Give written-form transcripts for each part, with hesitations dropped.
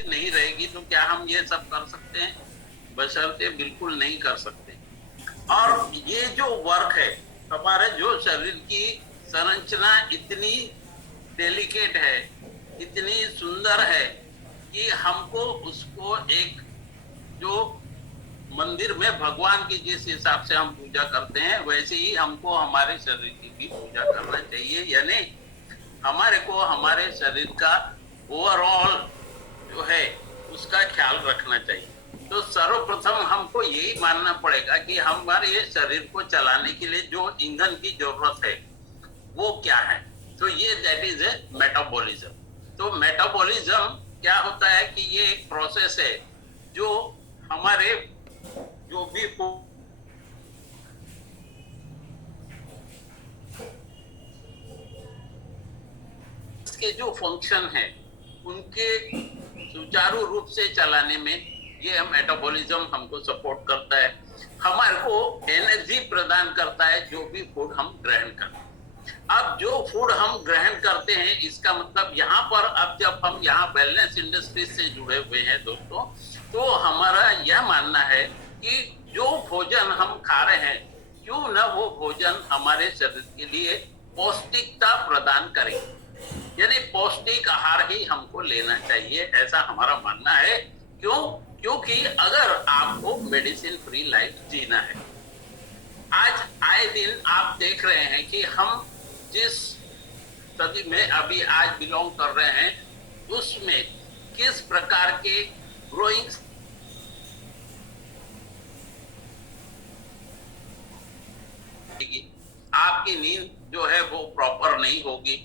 Energy नहीं रहेगी तो क्या हम ये सब कर सकते हैं? बशर्ते बिल्कुल नहीं कर सकते। और ये जो वर्क है, हमारे जो शरीर की संरचना इतनी डेलिकेट है, इतनी सुंदर है कि हमको उसको एक जो मंदिर में भगवान की जिस हिसाब से हम पूजा करते हैं वैसे ही हमको हमारे शरीर की भी पूजा करना चाहिए, यानी हमारे को हमारे शरीर का ओवरऑल जो है उसका ख्याल रखना चाहिए। तो सर्वप्रथम हमको यही मानना पड़ेगा कि हमारे शरीर को चलाने के लिए जो ईंधन की जरूरत है वो क्या है। तो ये दैट इज ए मेटाबॉलिज्म। तो मेटाबॉलिज्म क्या होता है कि ये एक प्रोसेस है जो हमारे जो भी के जो फंक्शन है उनके सुचारू रूप से चलाने में ये मेटाबॉलिज्म हमको सपोर्ट करता है, हमारे को एनर्जी प्रदान करता है जो भी फूड हम ग्रहण करते हैं। अब जो फूड हम ग्रहण करते हैं इसका मतलब यहाँ पर अब जब हम यहाँ वेलनेस इंडस्ट्री से जुड़े हुए हैं दोस्तों, तो हमारा यह मानना है कि जो भोजन हम खा रहे हैं क्यों न वो भोजन हमारे शरीर के लिए पौष्टिकता प्रदान करे, यानी पौष्टिक आहार ही हमको लेना चाहिए, ऐसा हमारा मानना है। क्यों? क्योंकि अगर आपको मेडिसिन फ्री लाइफ जीना है, आज आए दिन आप देख रहे हैं कि हम जिस सदी में अभी आज बिलोंग कर रहे हैं उसमें किस प्रकार के ग्रोइंग आपकी नींद जो है वो प्रॉपर नहीं होगी,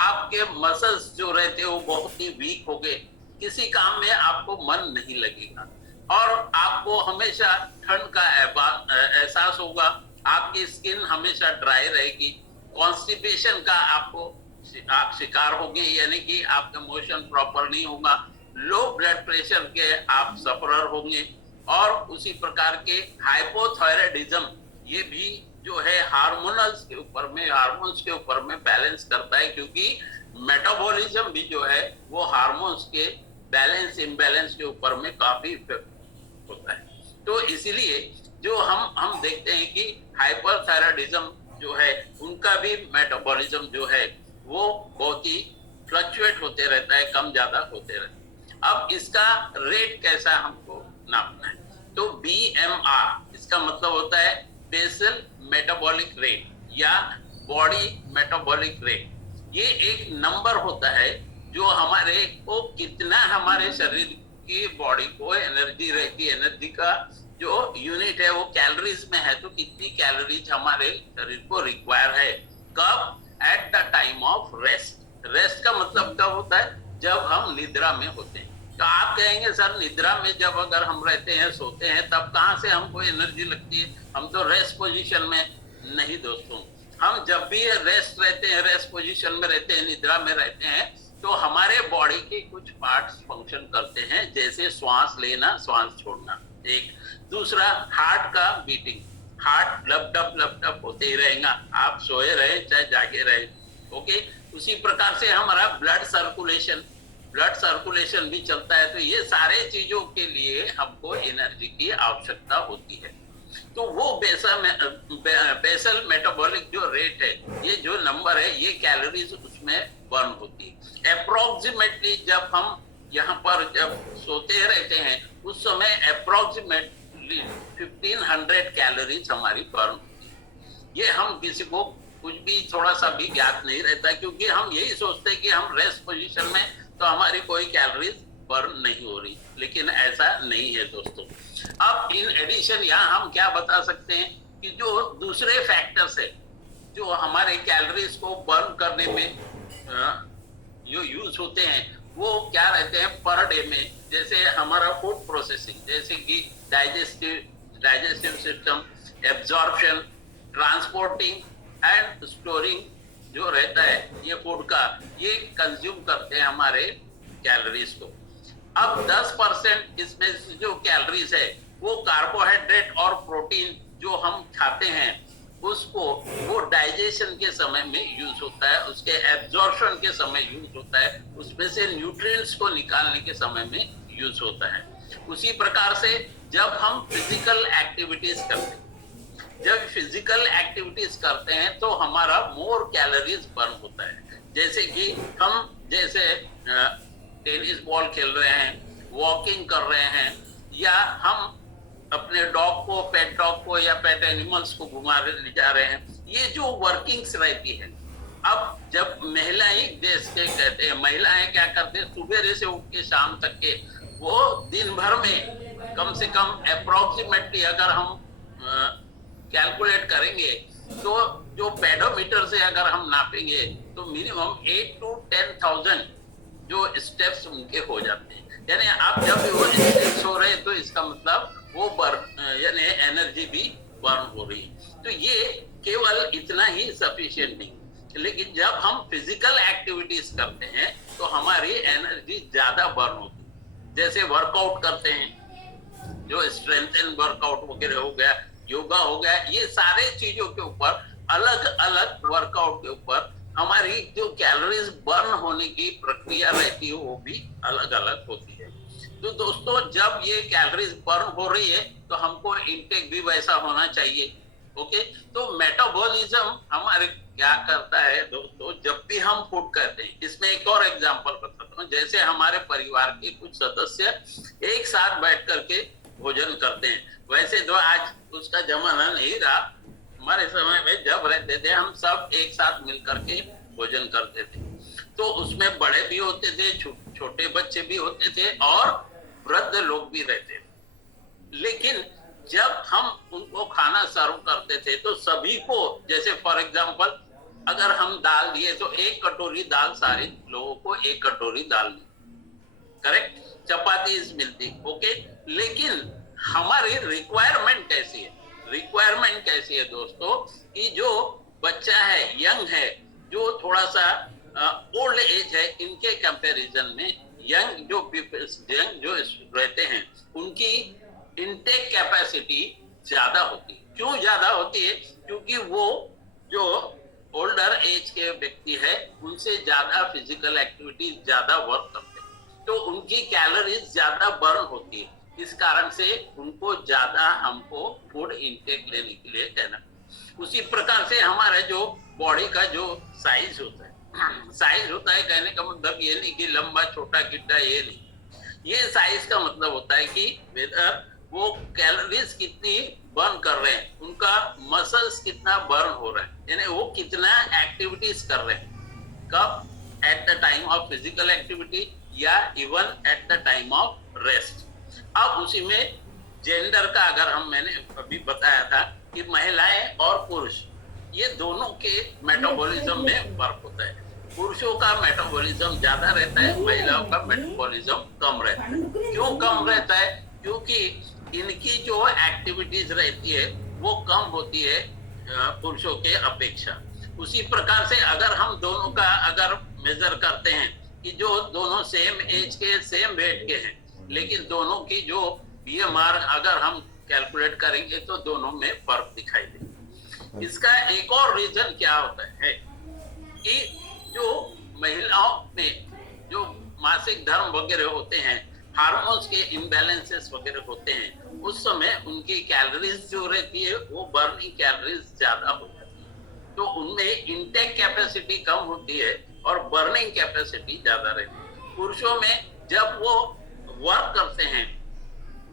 आपके मसल्स जो रहते हैं वो बहुत ही वीक हो गए, किसी काम में आपको मन नहीं लगेगा और आपको हमेशा ठंड का एहसास होगा, आपकी स्किन हमेशा ड्राई रहेगी, कॉन्स्टिपेशन का आप शिकार होंगे, यानी कि आपका मोशन प्रॉपर नहीं होगा, लो ब्लड प्रेशर के आप सफरर होंगे और उसी प्रकार के हाइपोथायराइडिज्म, ये भी जो है हार्मोनल्स के ऊपर में, हार्मोन्स के ऊपर में बैलेंस करता है, क्योंकि मेटाबॉलिज्म भी जो है वो हार्मोन्स के बैलेंस इम्बैलेंस के ऊपर में काफी इफेक्ट होता है। तो इसीलिए जो हम देखते हैं कि हाइपरथायराइडिज्म जो है उनका भी मेटाबॉलिज्म जो है वो बहुत ही फ्लक्चुएट होते रहता है, कम ज्यादा होते रहता है। अब इसका रेट कैसा हमको नापना है, तो BMR इसका मतलब होता है बेसल मेटाबॉलिक रेट या बॉडी मेटाबॉलिक रेट। ये एक नंबर होता है जो हमारे को कितना हमारे शरीर की बॉडी को एनर्जी रहती है, एनर्जी का जो यूनिट है वो कैलोरीज में है, तो कितनी कैलोरीज हमारे शरीर को रिक्वायर है, कब? At the time of rest. Rest का मतलब कब होता है? जब हम निद्रा में होते हैं। तो आप कहेंगे सर निद्रा में जब अगर हम रहते हैं, सोते हैं, तब कहाँ से हमको एनर्जी लगती है? हम तो रेस्ट पोजीशन में नहीं दोस्तों, हम जब भी रेस्ट रहते हैं, रेस्ट पोजीशन में रहते हैं, निद्रा में रहते हैं, तो हमारे बॉडी के कुछ पार्ट्स फंक्शन करते हैं, जैसे श्वास लेना, श्वास छोड़ना, एक दूसरा हार्ट का बीटिंग, हार्ट लप होते ही रहेगा, आप सोए रहे चाहे जागे रहे, ओके। उसी प्रकार से हमारा ब्लड सर्कुलेशन भी चलता है। तो ये सारे चीजों के लिए हमको एनर्जी की आवश्यकता होती है। तो वो बेसल मेटाबॉलिक जो रेट है, ये जो नंबर है, ये कैलोरीज उसमें बर्न होती है। अप्रोक्सीमेटली जब हम यहाँ पर जब सोते रहते हैं उस समय अप्रोक्सीमेटली 1500 कैलोरीज हमारी बर्न होती है। ये हम किसी को कुछ भी थोड़ा सा भी ज्ञात नहीं रहता, क्योंकि हम यही सोचते हैं कि हम रेस्ट पोजीशन में तो हमारी कोई कैलोरीज बर्न नहीं हो रही, लेकिन ऐसा नहीं है दोस्तों। अब इन एडिशन यहाँ हम क्या बता सकते हैं कि जो दूसरे फैक्टर्स है जो हमारे कैलोरीज को बर्न करने में जो यूज होते हैं वो क्या रहते हैं पर डे में, जैसे हमारा फूड प्रोसेसिंग, जैसे कि digestive system, absorption, transporting and storing जो रहता है ये फूड का, ये कंज्यूम करते हैं हमारे कैलोरीज को। अब 10% इसमें जो कैलोरीज है वो कार्बोहाइड्रेट और प्रोटीन जो हम खाते हैं उसको वो डाइजेशन के समय में यूज होता है, उसके एब्जॉर्प्शन के समय यूज होता है, उसमें से न्यूट्रिएंट्स को निकालने के समय में यूज होता है। उसी प्रकार से जब हम फिजिकल एक्टिविटीज करते हैं, जब फिजिकल एक्टिविटीज करते हैं तो हमारा मोर कैलोरीज बर्न होता है। जैसे कि हम जैसे टेनिस बॉल खेल रहे हैं, वॉकिंग कर रहे हैं, या हम अपने डॉग को, पेट डॉग को या पेट एनिमल्स को घुमा ले जा रहे हैं, ये जो वर्किंग्स रहती है। अब जब महिलाएं, देश के कहते हैं महिलाएं क्या करते हैं, सुबह से उठ के शाम तक के वो दिन भर में कम से कम अप्रोक्सीमेटली अगर हम कैलकुलेट करेंगे तो जो पेडोमीटर से अगर हम नापेंगे तो मिनिमम 8 to 10,000 जो स्टेप्स उनके हो जाते हैं। यानी आप जब वो स्टेप्स हो रहे हैं तो इसका मतलब वो बर्न, यानी एनर्जी भी बर्न हो रही है। तो ये केवल इतना ही सफिशिएंट नहीं, लेकिन जब हम फिजिकल एक्टिविटीज करते हैं तो हमारी एनर्जी ज्यादा बर्न होती है। जैसे वर्कआउट करते हैं, जो स्ट्रेंथ एंड वर्कआउट वगैरह हो गया, योगा हो गया, ये सारे चीजों के ऊपर, अलग अलग वर्कआउट के ऊपर हमारी जो कैलोरीज बर्न होने की प्रक्रिया रहती है वो भी अलग अलग होती है। तो दोस्तों, जब ये कैलोरीज बर्न हो रही है तो हमको इनटेक भी वैसा होना चाहिए। ओके, तो मेटाबॉलिज्म हमारे क्या करता है दोस्तों, जब भी हम फूड करते हैं, इसमें एक और एग्जांपल बताता हूँ। जैसे हमारे परिवार के कुछ सदस्य एक साथ बैठ करके भोजन करते हैं, वैसे तो आज उसका जमाना नहीं रहा। हमारे समय में जब रहते थे हम सब एक साथ मिल करके भोजन करते थे, तो उसमें बड़े भी होते थे, छोटे बच्चे भी होते थे और वृद्ध लोग भी रहते थे। लेकिन जब हम उनको खाना सर्व करते थे तो सभी को, जैसे फॉर एग्जांपल अगर हम दाल दिए तो एक कटोरी दाल सारे लोगों को एक कटोरी दाल दी, करेक्ट, चपाती मिलती, ओके। लेकिन हमारी रिक्वायरमेंट कैसी है, रिक्वायरमेंट कैसी है दोस्तों, कि जो बच्चा है, यंग है, जो थोड़ा सा ओल्ड एज है, इनके कंपैरिजन में यंग जो पीपल्स, यंग जो रहते हैं, उनकी इनटेक कैपेसिटी ज्यादा होती है। क्यों ज्यादा होती है? क्योंकि वो जो ओल्डर एज के व्यक्ति है उनसे ज्यादा फिजिकल एक्टिविटी, ज्यादा वर्क करते हैं, तो उनकी कैलोरीज ज्यादा बर्न होती है। इस कारण से उनको ज्यादा हमको फूड इनटेक लेने के लिए कहना। उसी प्रकार से हमारा जो बॉडी का जो साइज होता है, साइज होता है कहने का मतलब ये नहीं कि लंबा छोटा गिड्डा, ये नहीं। ये साइज का मतलब होता है कि वेदर वो कैलोरीज कितनी बर्न कर रहे हैं, उनका मसल्स कितना बर्न हो रहा है, यानी वो कितना एक्टिविटीज कर रहे हैं, कब, at the time of physical activity या even at the time of rest. अब उसी में जेंडर का अगर मैंने अभी बताया था कि महिलाएं और पुरुष, ये दोनों के मेटाबॉलिज्म में फर्क होता है। पुरुषों का मेटाबॉलिज्म ज्यादा रहता है, महिलाओं का मेटाबॉलिज्म कम रहता है। क्यों कम रहता है? क्योंकि इनकी जो एक्टिविटीज रहती है वो कम होती है पुरुषों के अपेक्षा। उसी प्रकार से अगर हम दोनों का अगर मेजर करते हैं कि जो दोनों सेम एज के, सेम वेट के हैं, लेकिन दोनों की जो बीएमआर अगर हम कैलकुलेट करेंगे तो दोनों में फर्क दिखाई देगा। इसका एक और रीजन क्या होता है कि जो महिलाओं में जो मासिक धर्म वगैरह होते हैं, हार्मोन्स के इम्बैलेंसेस वगैरह होते हैं, उस समय उनकी कैलोरीज जो रहती है वो बर्निंग कैलोरीज ज्यादा हो जाती है, तो उनमें इंटेक कैपेसिटी कम होती है और बर्निंग कैपेसिटी ज्यादा रहती है। पुरुषों में जब वो वर्क करते हैं,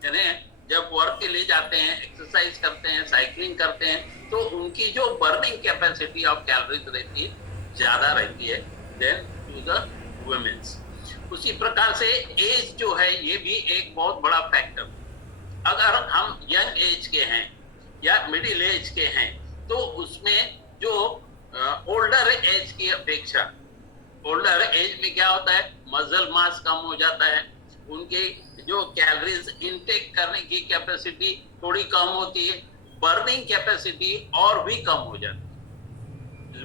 यानी जब वर्क के लिए जाते हैं, एक्सरसाइज करते हैं, साइकिलिंग करते हैं, तो उनकी जो बर्निंग कैपेसिटी ऑफ कैलोरीज रहती है ज्यादा रहती है देन टू द वुमेन्स। उसी प्रकार से एज जो है ये भी एक बहुत बड़ा फैक्टर। अगर हम यंग एज के हैं या मिडिल एज के हैं तो उसमें जो ओल्डर एज की अपेक्षा, ओल्डर एज में क्या होता है, मसल मास कम हो जाता है, उनके जो कैलोरीज इनटेक करने की कैपेसिटी थोड़ी कम होती है, बर्निंग कैपेसिटी और भी कम हो जाती है।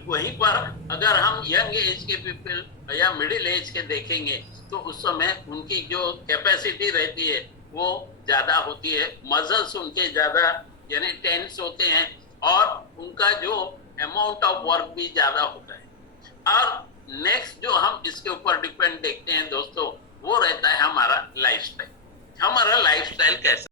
वहीं पर अगर हम यंग एज के पीपल या मिडिल एज के देखेंगे तो उस समय उनकी जो कैपेसिटी रहती है वो ज्यादा होती है, मसल्स उनके ज्यादा यानी टेंस होते हैं, और उनका जो अमाउंट ऑफ वर्क भी ज्यादा होता है। और नेक्स्ट जो हम इसके ऊपर डिपेंड देखते हैं दोस्तों, वो रहता है हमारा लाइफस्टाइल। हमारा लाइफस्टाइल कैसा